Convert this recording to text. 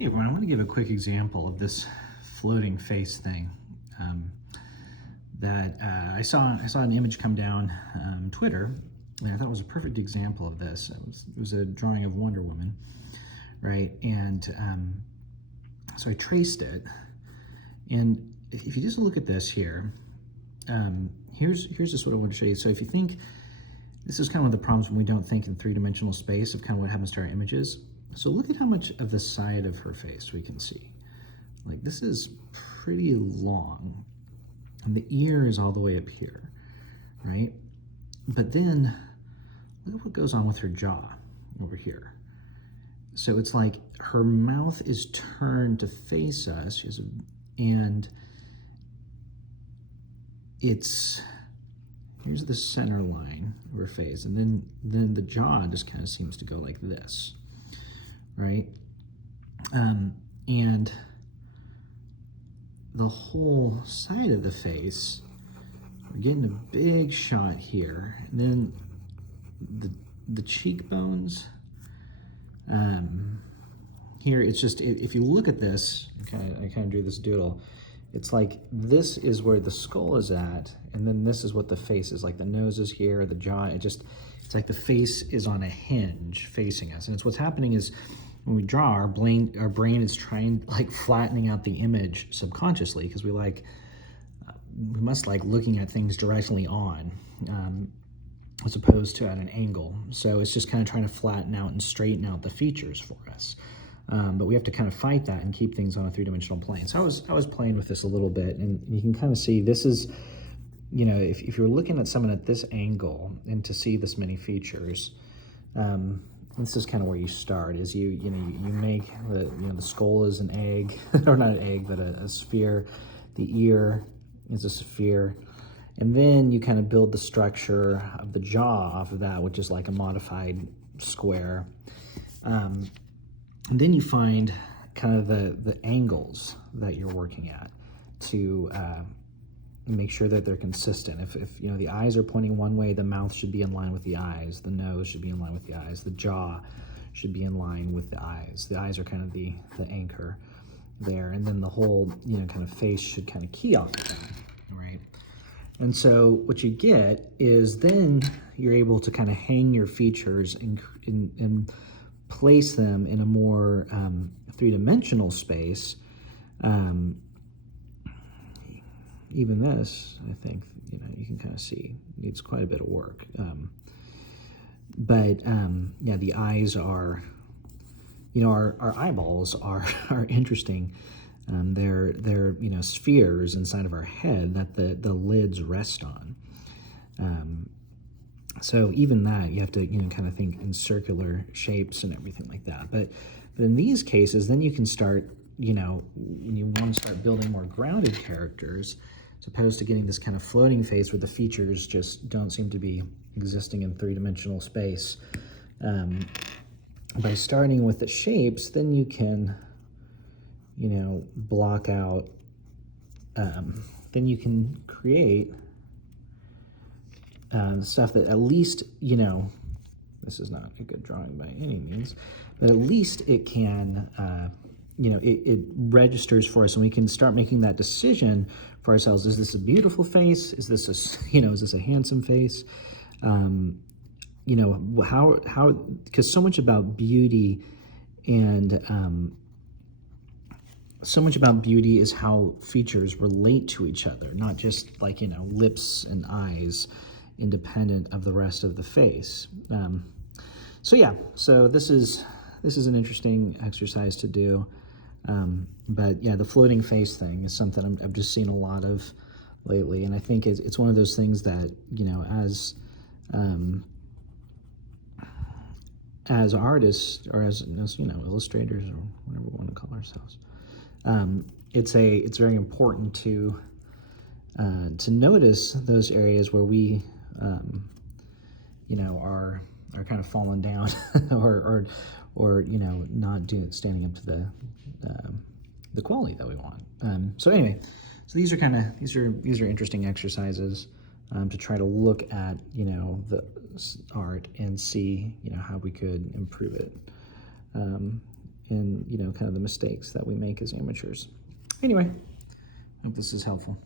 Hey everyone, I want to give a quick example of this floating face thing that I saw an image come down Twitter, and I thought it was a perfect example of this. It was a drawing of Wonder Woman, right? And so I traced it, and if you just look at this here, here's just what I want to show you. So if you think, this is kind of one of the problems when we don't think in three-dimensional space of kind of what happens to our images. So look at how much of the side of her face we can see. Like, this is pretty long, and the ear is all the way up here, right? But then look at what goes on with her jaw over here. So it's like her mouth is turned to face us, and here's the center line of her face, and then the jaw just kind of seems to go like this, right? And the whole side of the face, we're getting a big shot here, and then the cheekbones. Here, it's just, if you look at this, I kind of drew this doodle. It's like this is where the skull is at, and then this is what the face is like. The nose is here, the jaw. It's like the face is on a hinge facing us, and it's what's happening is when we draw, our brain is trying, like, flattening out the image subconsciously, because we must like looking at things directly on, as opposed to at an angle. So it's just kind of trying to flatten out and straighten out the features for us. But we have to kind of fight that and keep things on a three-dimensional plane. So I was playing with this a little bit, and you can kind of see this is, you know, if you're looking at someone at this angle and to see this many features, this is kind of where you start. Is you make the skull is an egg, or not an egg, but a sphere. The ear is a sphere, and then you kind of build the structure of the jaw off of that, which is like a modified square. And then you find kind of the angles that you're working at to make sure that they're consistent. If the eyes are pointing one way, the mouth should be in line with the eyes, the nose should be in line with the eyes, the jaw should be in line with the eyes. The eyes are kind of the anchor there, and then the whole kind of face should kind of key off of that, right? And so what you get is then you're able to kind of hang your features and place them in a more three-dimensional space. Even this, I think, you can kind of see needs quite a bit of work. Yeah, the eyes are, our eyeballs are interesting. They're spheres inside of our head that the lids rest on. So even that, you have to kind of think in circular shapes and everything like that. But in these cases, then you can start, when you want to start building more grounded characters, as opposed to getting this kind of floating face where the features just don't seem to be existing in three-dimensional space. By starting with the shapes, then you can, block out, then you can create stuff that at least, this is not a good drawing by any means, but at least it can, it registers for us, and we can start making that decision for ourselves. Is this a beautiful face? Is this is this a handsome face? How, because so much about beauty and so much about beauty is how features relate to each other, not just like, lips and eyes independent of the rest of the face. So yeah, so this is an interesting exercise to do. But yeah, the floating face thing is something I've just seen a lot of lately, and I think it's one of those things that, as artists, or as illustrators, or whatever we want to call ourselves, it's very important to notice those areas where we are kind of falling down or not standing up to the quality that we want. So anyway, so these are interesting exercises to try to look at the art and see how we could improve it. and, you know, kind of the mistakes that we make as amateurs. Anyway, I hope this is helpful.